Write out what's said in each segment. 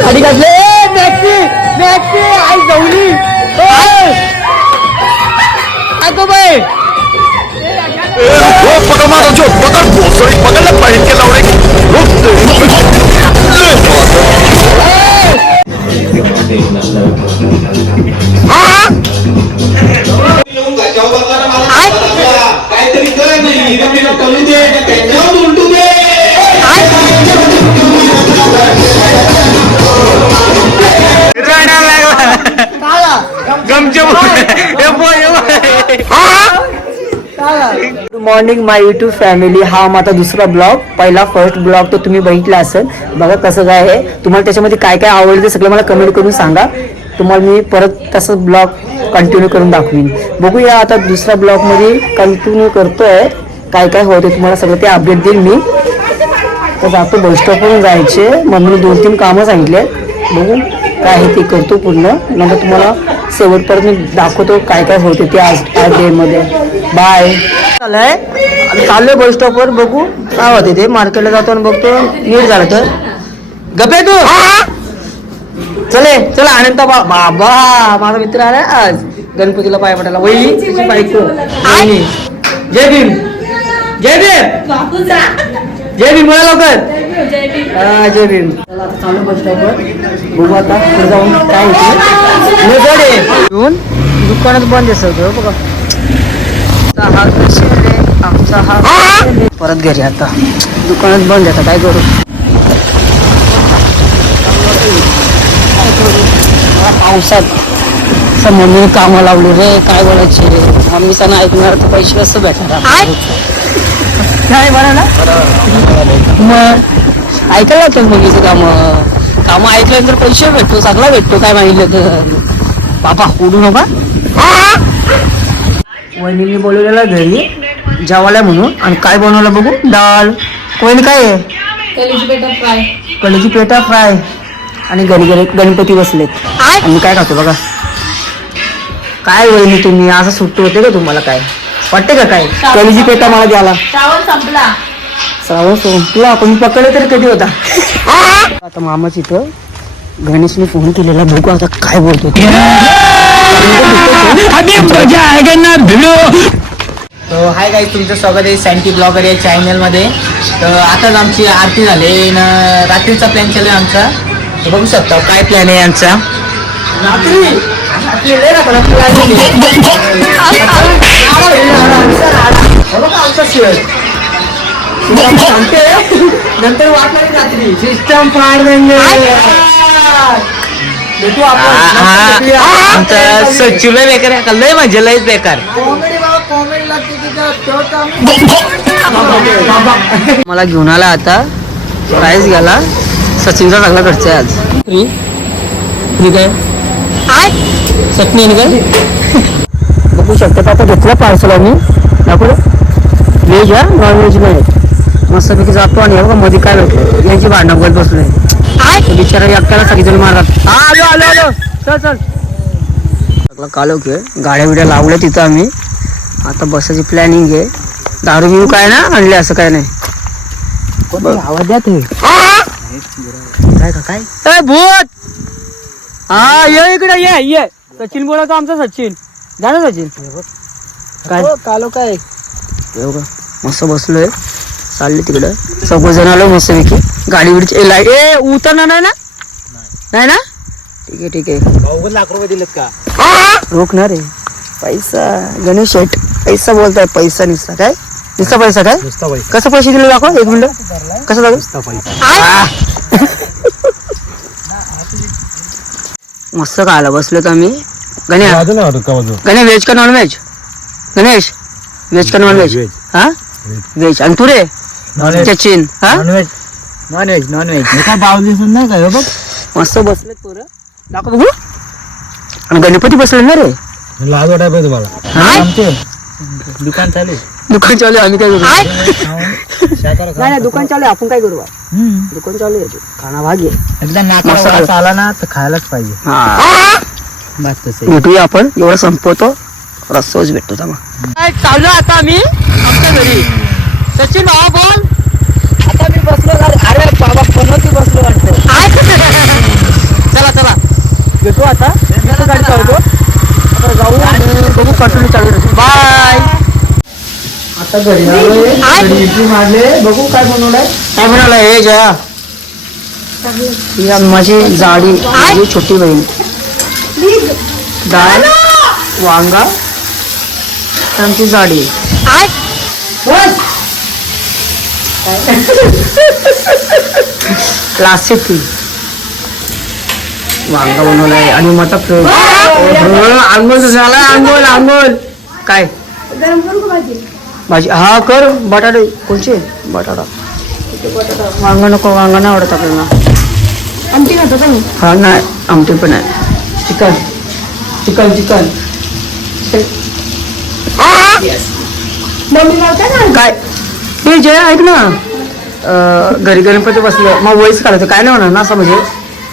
साडी घातले आई जवली पकड़ना पहन के लौड़े काहीतरी कर नाही कळू दे त्याच्यावर उलटू दे गुड मॉर्निंग माय युट्यूब फॅमिली. हा माझा दुसरा ब्लॉग. पहिला फर्स्ट ब्लॉग तो तुम्ही बघितला असेल. बघा कसं काय आहे. तुम्हाला त्याच्यामध्ये काय काय आवडलं ते सगळं मला कमेंट करून सांगा. तुम्हाला मी परत तसं ब्लॉग कंटिन्यू करून दाखवीन. बघूया आता दुसऱ्या ब्लॉगमध्ये कंटिन्यू करतोय. काय काय होते तुम्हाला सगळं ते अपडेट देईल मी. तर जातो बस स्टॉपवरून जायचे. मम्मीने 2-3 कामं सांगितले. बघू काय आहे ते करतो पूर्ण. नंतर तुम्हाला शेवटपर्यंत मी दाखवतो काय काय होते ते आज डेमध्ये. बाय. चाललोय बस स्टॉपवर. बघू काय होते ते. मार्केटला जातो आणि बघतो नीट झालं तर गप्पे तू चला आनंद बाबा माझा मित्र आला आज गणपतीला पाय पडायला. वहिनी तिची बायको जय भीम जय भीम जय भीम बोला लवकर. जय भीम. चालू बस स्टॉपवर. बघू आता पुढे जाऊन काय होते. दुकानात बंद आहे सगळं बघा. आमचा हा परत घरी आता दुकानात बंद आहे. काय करू पावसात मम्मीने कामं लावली रे. काय बोलायचे मम्मीचा नाही ऐकणार तर पैसे कसं भेटणार. काय बरं ना मग ऐकायला लागतं मम्मीचं कामं ऐकल्यानंतर पैसे भेटतो सगळा भेटतो. काय माहिती तर बाबा उडू नका. वहिनीने बोलवलेला घरी जेवायला म्हणून. आणि काय बनवलं बघू. डाळ कोणी काय आहे कलेजी पेटा फ्राय. आणि घरी गणपती बसलेत. आणि काय खातो बघा. काय वहिनी तुम्ही असं सुट्टी होते का तुम्हाला. काय वाटते का काय कलेजी पेटा मला द्याला. श्रावण संपला पण पकडले तरी कधी होता. आता मामाच इथं गणेशने फोन केलेला. बघू आता काय बोलतो. हाय गाईज तुमचं स्वागत आहे सँटी ब्लॉगर या चॅनलमध्ये. तर आताच आमची आरती झाली. रात्रीचा प्लॅन चालू आहे आमचा. बघू शकता काय प्लॅन आहे आमचा. नंतर वाटणार रात्री सिस्टम फाड सचिव लय बेकार आहे. लय म्हणजे लयच बेकार. मला घेऊन आला आता प्राईज घ्याला. सचिनचा चांगला खर्च आहे आज. ठीक आहे चटणी काय बघू शकता. आता घेतलं पार्सल आम्ही. दाखवलं व्हेज हा नॉन व्हेज नाही. मस्तपैकी जातो आणि बघा मध्ये काय भेटलं. यांची भांडण करत बसलोय. बिचारा एकट्याला सगळीजण मारतात. आलो चल कालो की गाड्या बिड्या लावल्या तिथं आम्ही. आता बसायची प्लॅनिंग आहे. दारू बिरू काय ना आणले असं काय नाही. आवाज द्या ते काय का काय भूत. हा ये इकडे ये. सचिन बोलायचं आमचा सचिन. जा ना सचिन. काय कालो काय मस्त बसलोय. चालले तिकडं सगळं जण आलो मस्तपैकी. गाडी बिडची उतरणार नाही ना. ठीक आहे. लाख रुपये दिलेत का रोखणार आहे. पैसा गणेश शेट पैसा बोलताय. पैसा निसता काय निसता पैसा काय कसं पैसे दिले दाखव. 1 मिनिट कसं लागेल. मस्त खायला बसलोत आम्ही. गणेश व्हेज का नॉन व्हेज. गणेश व्हेज का नॉन व्हेज. हा व्हेज. आणि तू रे सचिन हा नॉन व्हेज. काय बाव दिसून नाही काय बघ. मस्त बसलेत पोरं. दाखव बघू. आणि गणपती बसले ना रे. लाज वाटाय तुम्हाला. दुकान चालू आम्ही काय करू. नाही दुकान चालू आपण काय करू. दुकान चालू आहे. खाना भाग एकदा नाका आला ना तर खायलाच पाहिजे. भेटूया आपण. एवढं संपवतो रस्ताच भेटतो. चालू आता आम्ही आमच्या घरी. सचिन भावा बोल. आता मी बसलो अरे बाबा पनवती बसलो वाटतं. चला चला येतो आता गाडी चालवतो आता जाऊ आणि बघू कंटिन्यू चालू राहतो. बाय. आता घरी आलोय घरी इडली मारले बघू काय बनवलंय. काय बनवलंय हे जया. ही माझी जाडी माझी छोटी बहीण. डाळ वांगा आमची जाडी. क्लासिक वांगा बनवलाय आणि मटा फ्राय. आंघोळ झाला आंघोळ आंघोळ. काय भाजी हा कर. बटाटे कोणचे बटाटा वांगा नको. वांगा नाही आवडत आपल्याला. आमटी खातो का मी? हा नाही आमटी पण आहे. चिकन चिकन चिकन मम्मी लावता ना. काय हे जय ऐक ना. घरी गणपती बसलं मग वयस काढायचं काय नाही होणार ना असं म्हणजे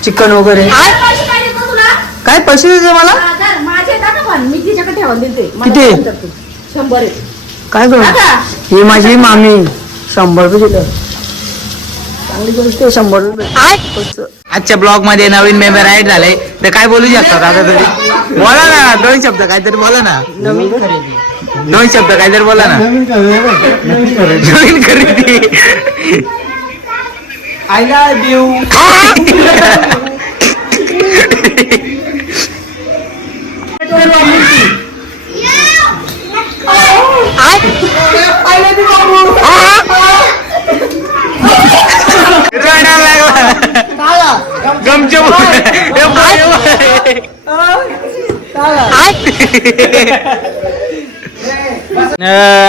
चिकन वगैरे. काय पैसे देते मला. मी तिच्याकडे ठेवून देते. किती? 100. काय करू. ही माझी मामी 100 रुपये दिलं. चांगली गोष्ट आहे 100 रुपये. आजच्या ब्लॉग मध्ये नवीन मेंबर ऍड झाले तर काय बोलू शकतात आता तरी. बोला ना 2 शब्द काहीतरी बोला ना. नवीन खरेदी 2 शब्द काहीतरी बोला ना. नवीन खरेदी. I love you.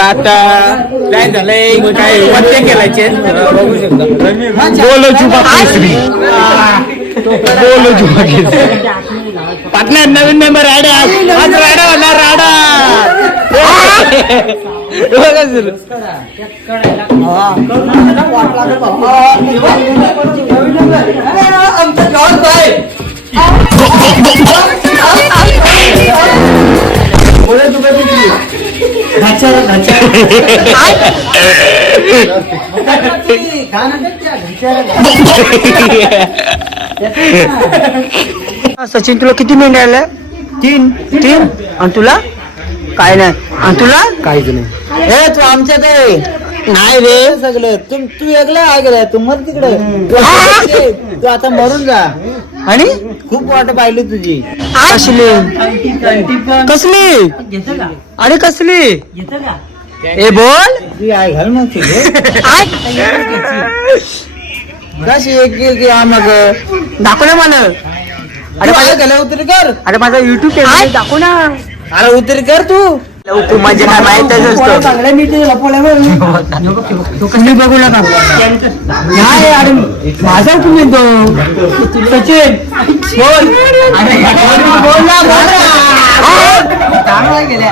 आता काय झालंय काय वरते केलायचे बघू शकता. बोलो जुबा केसरी बोलो जुबा केसरी. पाटणार नवीन मेंबर राडा. आज राडा होणार राडा. सचिन तुला किती मेंढ्या आल्या. 3 आणि तुला काय नाही. आणि तुला काहीच नाही. हे तू आमच्यात आहे नाही रे सगळं. तू वेगळं आहे गेलाय. तू मर तिकडे. तू आता मरून जा. आणि खूप वाट पाहिली तुझी. कसली कसली अरे कसली ए बोल. ती आहे घाल मग कशी एक मग दाखव ना मला. अरे माझ्या गेल्या उतरी कर. अरे माझा युट्यूब चॅनल दाखव ना. अरे उतरी कर तू. म्हणजे काय माहितच असतं. तुम्ही बघू नका. नाही अरे माझा तुम्ही तो सचिन बोल. बोल ना चांगला गेल्या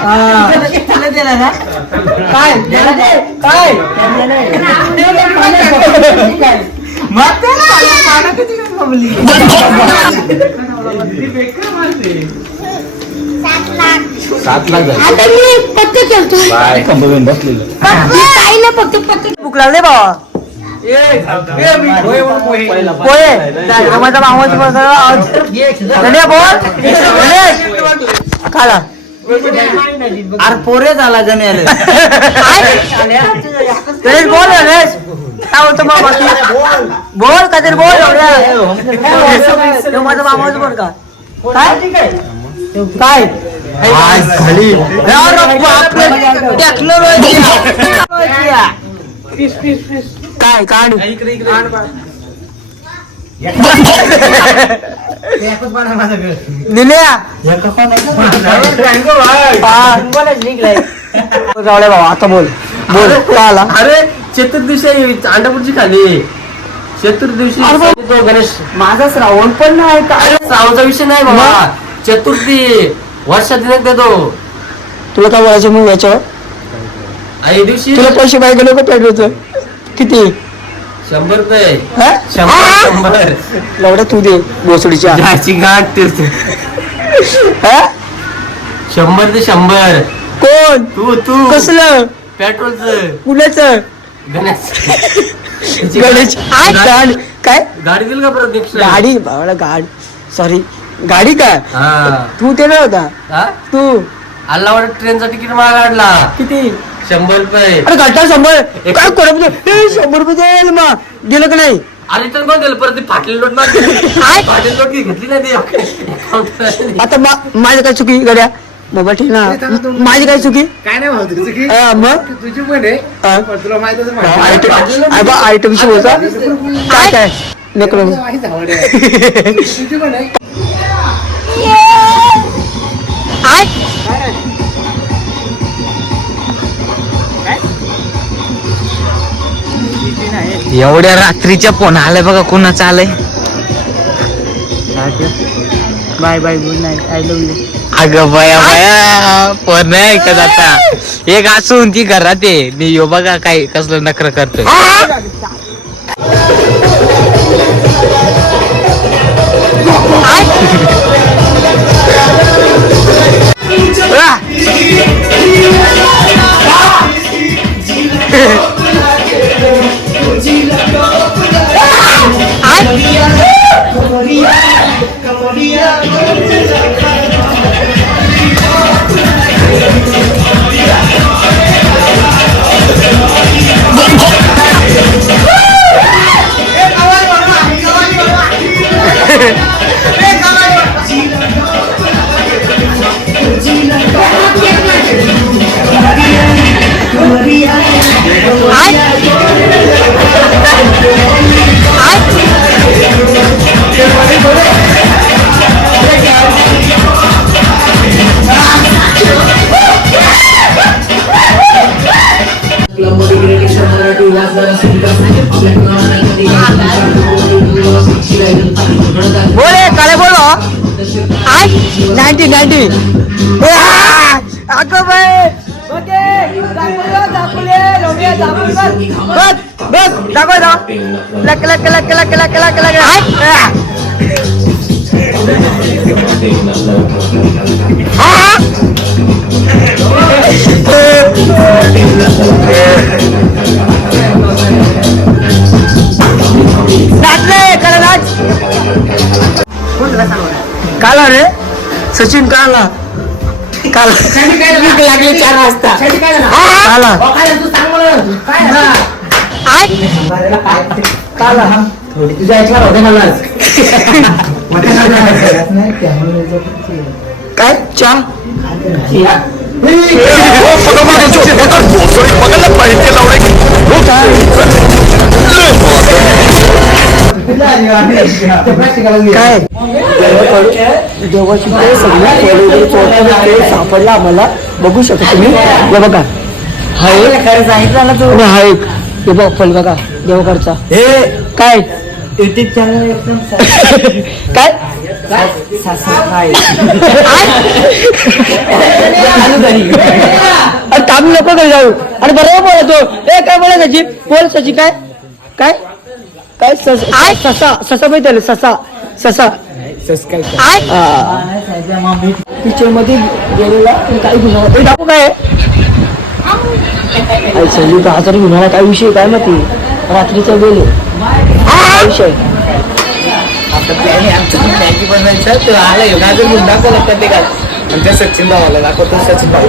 काय काय भूक लागले बाबा. पोहे माझा मामाच बोल खाला. अरे पोरे झाला गण्याला. गणेश बोल गणेश काय होतं मग बाकी. बोल काहीतरी बोल. एवढ्या माझा मामाच बोल का काय खाली काय काढ निल्या जाऊया बाबा. आता बोल बोल काय आला. अरे चतुर्दिवशी अंडापूरची खाली चतुर्दिवशी तो गणेश माझा श्रावण पण नाही काय. श्रावणचा विषय नाही बाबा. चतुर्थी वर्षात एकदा देतो. तुला काय बोलायचं मग याच्यावर. आई दिवशी तुला पैसे पाहिजे नको पेट्रोलचं किती. 100 रुपये. हा? 100 लवड्या तू दे गोसडीच्या. जायची गाठ ते हा? 100 ते 100. कोण तू कसलं पेट्रोलचं कुणाचं गणेश गाड काय गाडी दिल का प्रत्यक्ष गाडी बाबा गाडी सॉरी गाडी काय तू ते ना होता तू अल्लावर ट्रेनचा तिकीट मला काढला किती 100 रुपये अरे घाटा 100 काय करत 100 रुपये द्यायला मग दिलं का नाही अरे तर कोण दिलं परत फाटलेली नोट फाटलेली नोट घेतली नाही ती आता माझी काय चुकी गड्या मोबाईल ठेव ना माझी काय चुकी काय नाही भाऊ तुझी की मग तुझी पण आहे तुला माहित आयटम बोलता काय काय नको तुझी पण आहे एवढ्या रात्रीच्या फोन आलाय बघा कोणाचं आलंय bye bye good night I love you अगं बाया फोन नाही ऐकत आता एक असून ती घरात आहे मी यो बघा काय कसलं नखर करतोय बोले काले बोलो आज 90 अगं बाय दाखव लक लक लक लक लक लक लक काला रे सचिन काला काला लागले 4 वाजता काला काला थोडी तुझ्या ऐकला होते काय चहा काय देवाची सगळी सापडला आम्हाला बघू शकता तुम्ही हे बघा हा एक सांगितलं ना तू हा एक हे बघ फल बघा देवकडचा हे काय युट्यूब चॅनल एकदम काय अरे काम नको घरी जाऊ अरे बरोबर बोलतो ए काय बोला सची बोल सची काय काय काय ससा ससा माहिती ससा ससा पिक्चर मध्ये गेलेला काय गुन्हा दाखवू काय संजीव आजारी गुन्हाला काय विषय काय माहिती रात्रीचा वेळ काय विषय सचिन भावाला दाखवतो सचिन भाऊ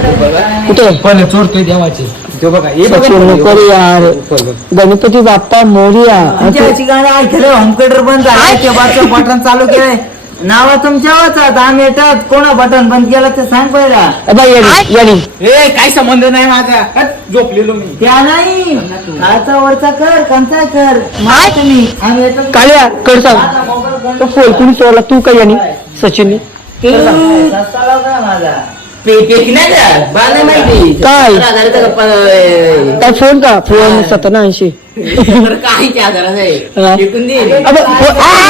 कुठे पण चोरतोय देवाचे यार गणपती बाप्पा मोरया गाणं ऐकलं होमथेटर बंद झालं बटन चालू केलंय नाव तुमच्यावरच आम्ही येतात कोणा बटन बंद केलं ते सांग पहिला ए काय संबंध नाही माझा झोपलेलो मी त्या नाही खायचा वरचा कर कंचा कर तुम्ही आम्ही येतात काळ्या कड सांग तो फोन कुणी चोरला तू काय यानी सचिन माझा काय काय फोन का फोन 97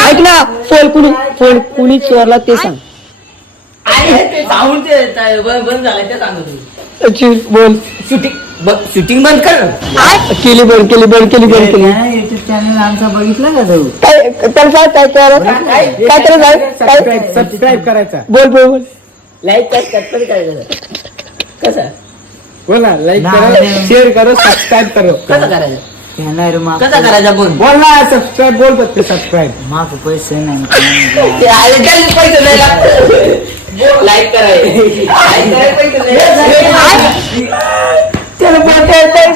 ऐक ना फोन कुणी चोरला ते सांग बंद झालं ते सांगतो सचिन बोल शूटिंग बंद कर केली बंद युट्यूब चॅनल आमचा बघितलं का तू काय त्याला काय करायचं सबस्क्राईब करायचा बोल लाईक करायचं कसं बोला लाईक करो शेअर करो सबस्क्राईब करो कसं करायचं घेणार माग कसा करायचा बोल बोल ना सबस्क्राईब बोल फक्त सबस्क्राईब. माग पैसे नाही पैसे नाही लागत लाईक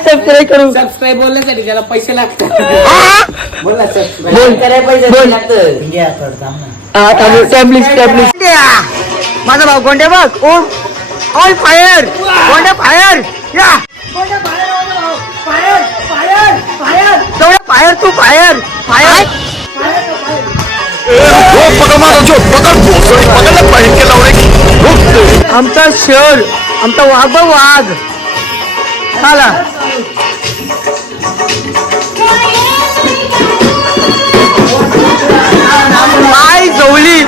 सबस्क्राईब करू सबस्क्राईब बोलण्यासाठी त्याला पैसे लागतात. बोल ना सबस्क्राईब. बोल करायला पैसे बोल. लागतं घ्या थोडं थांब ना. टॅब्लिट माझा भाऊ कोणत्या बघ ऑल फायर कोणत्या फायर या तेवढ्या फायर तू फायर फायर आमचा शहर आमचा वाघ वाघ आला माय जवली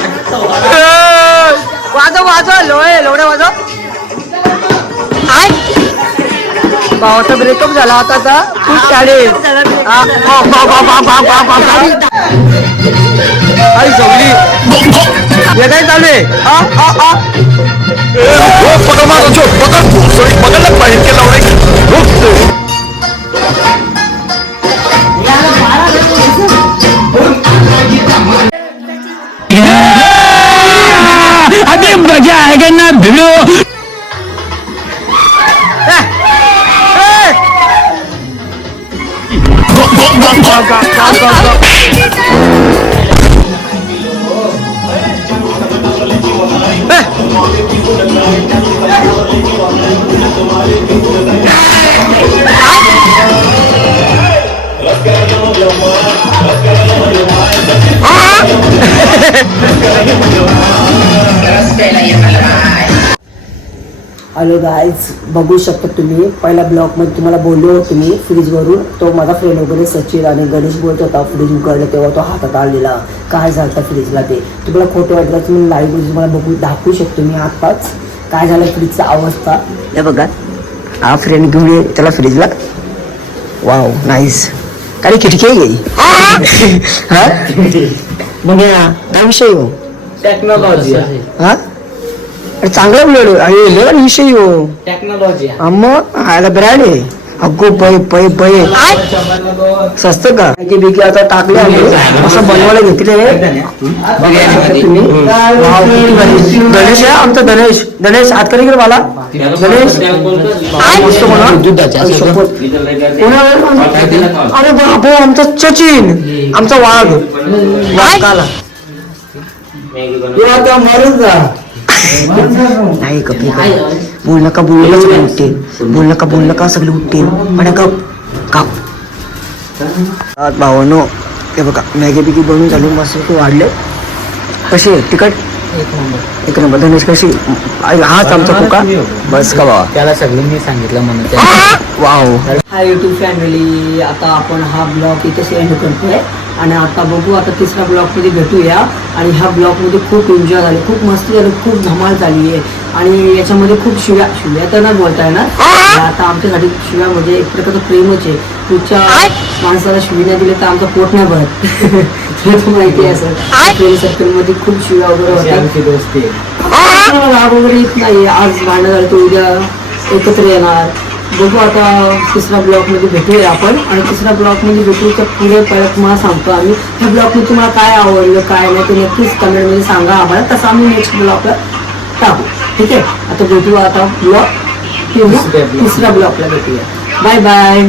वाजव वाजव लोळे लोढे वाजव भावाचा ब्रेकअप झाला आता खूप चालेल आई जवली हे काय चालू आहे अभी मजा आएगा ना भिड़ो. हॅलो गाईज बघू शकता तुम्ही पहिल्या ब्लॉगमध्ये तुम्हाला बोललो होतो मी फ्रीजवरून तो माझा फ्रेंड वगैरे सचिन आणि गणेश बोलत होता फ्रीज उघडलं तेव्हा तो हातात आणलेला काय झालं फ्रीजला ते तुम्हाला खोटं वाटलं तर मी लाईव्ह तुम्हाला बघू दाखवू शकतो मी आत्ताच काय झालं फ्रीजचा अवस्था हे बघा हा फ्रेंड घेऊन ये त्याला फ्रीजला वाव नाईस काही खिडकी आहे गई हा मग काय विषय हो टेक्नॉलॉजी हा अरे चांगला ब्लेड आहे विषय हो टेक्नॉलॉजी मग आयला ब्रँड आहे अगो पै पै पै स्वस्त का की बिकी आता टाकले असं बनवायला घेतले तुम्ही गणेश आहे आमचा गणेश गणेश हात करी गेला मला गणेश मस्त अरे बाबो आमचा सचिन आमचा वाघ वाघ आला मारून जा नाही कपी बोल नका सगळे उठतील बोल नका सगळे उठतील पण कप काप भावानो हे बघा मॅगी बिगी बनवून झाली मस्त वाढले कशी आहे तिखट एक नंबर धनेश कशी हाच आमचा कुका बस का बाबा त्याला सगळ्यांनी सांगितलं म्हणून वाव हाय युट्यूब फॅमिली आता आपण हा ब्लॉग इथे सेंड करतोय आणि आता बघू आता तिसऱ्या ब्लॉगमध्ये भेटूया आणि ह्या ब्लॉगमध्ये खूप एन्जॉय झाले खूप मस्ती झाली खूप धमाल झाली आहे आणि याच्यामध्ये खूप शिव्या तर नाही बोलता येणार आता आमच्यासाठी शिव्या म्हणजे एक प्रकारचं प्रेमच आहे पुढच्या माणसाला शिवी नाही दिले तर आमचं पोट नाही भरत हे तर माहिती आहे सर फ्रेंड सर्कलमध्ये खूप शिव्या वगैरे होत्या राग वगैरे येत नाही आज भांडण झालं तर उद्या एकत्र येणार बघू आता तिसऱ्या ब्लॉगमध्ये भेटूया आपण आणि तिसऱ्या ब्लॉगमध्ये भेटूच्या पुढे पहिला तुम्हाला सांगतो आम्ही ह्या ब्लॉगमध्ये तुम्हाला काय आवडलं काय नाही ते नक्कीच कमेंटमध्ये सांगा आम्हाला तसं आम्ही नेक्स्ट ब्लॉगला टाकू ठीक आहे आता भेटूया आता ब्लॉग तिसऱ्या ब्लॉगला भेटूया बाय बाय